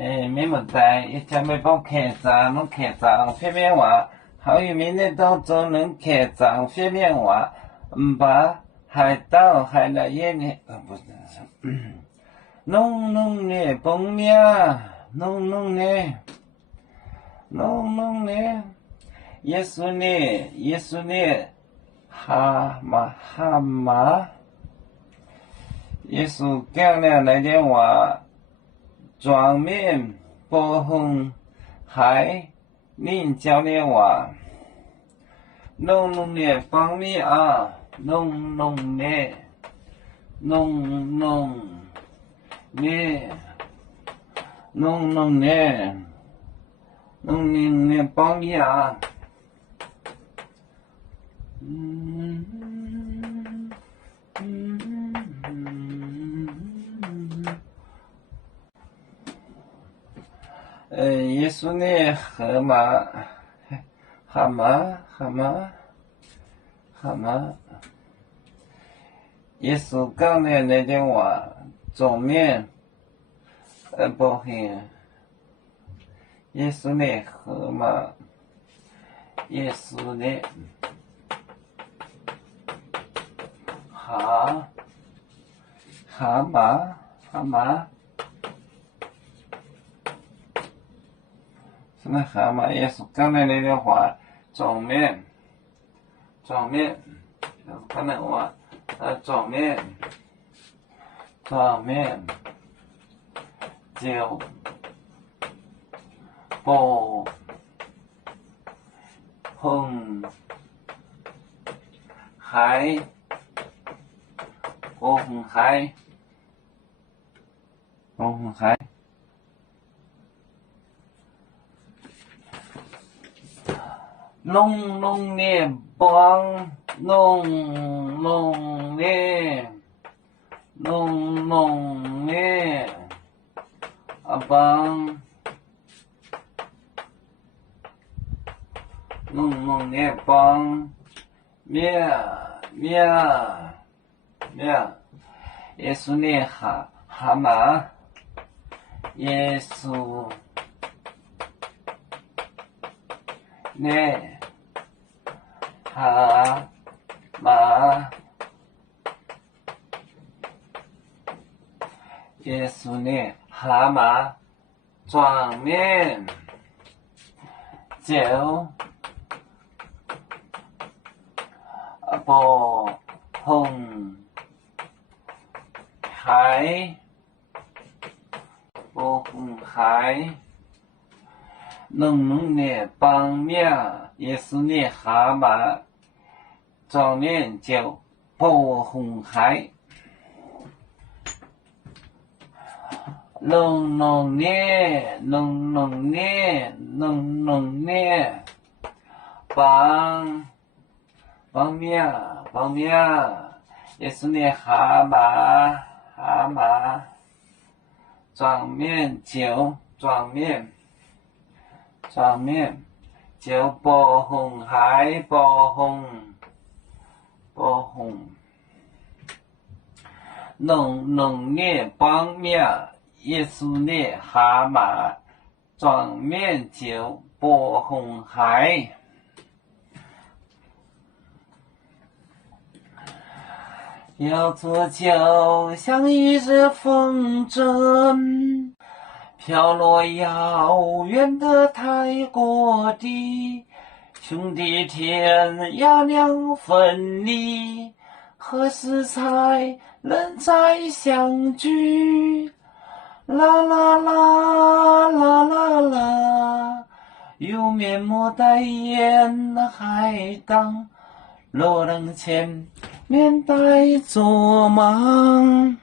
免问题，一只要帮客栈，拢客栈片面话，好于明日当中能客栈片面话，把海岛海来演的，不是，弄的崩面，弄的，耶稣呢，哈嘛，耶稣讲了那点话。全面保护海宁教的话，弄的方面啊，弄的方面啊，耶稣呢，河马，耶稣讲的那点话，正面，不行。耶稣呢，河马，耶稣呢，蛤蟆。什么蛤蟆？耶稣刚才那句话，正面，刚才话，正面，就保护海，弄的帮，弄的帮，弄的帮，咩，耶稣呢蛤蟆，耶稣呢蛤蟆，耶稣呢蛤蟆，正面就保护海，弄的帮面，耶稣呢蛤蟆，正面就保护海。弄的帮面，也是呢蛤蟆，正面就保护海，保护，弄的帮面。耶稣呢蛤蟆，正面就保护海。要做就像一阵风筝，飘落遥远的泰国地，兄弟天涯两分离，何时才能再相聚？啦啦啦啦啦啦，有面目代言的海荡，路人前面带着忙。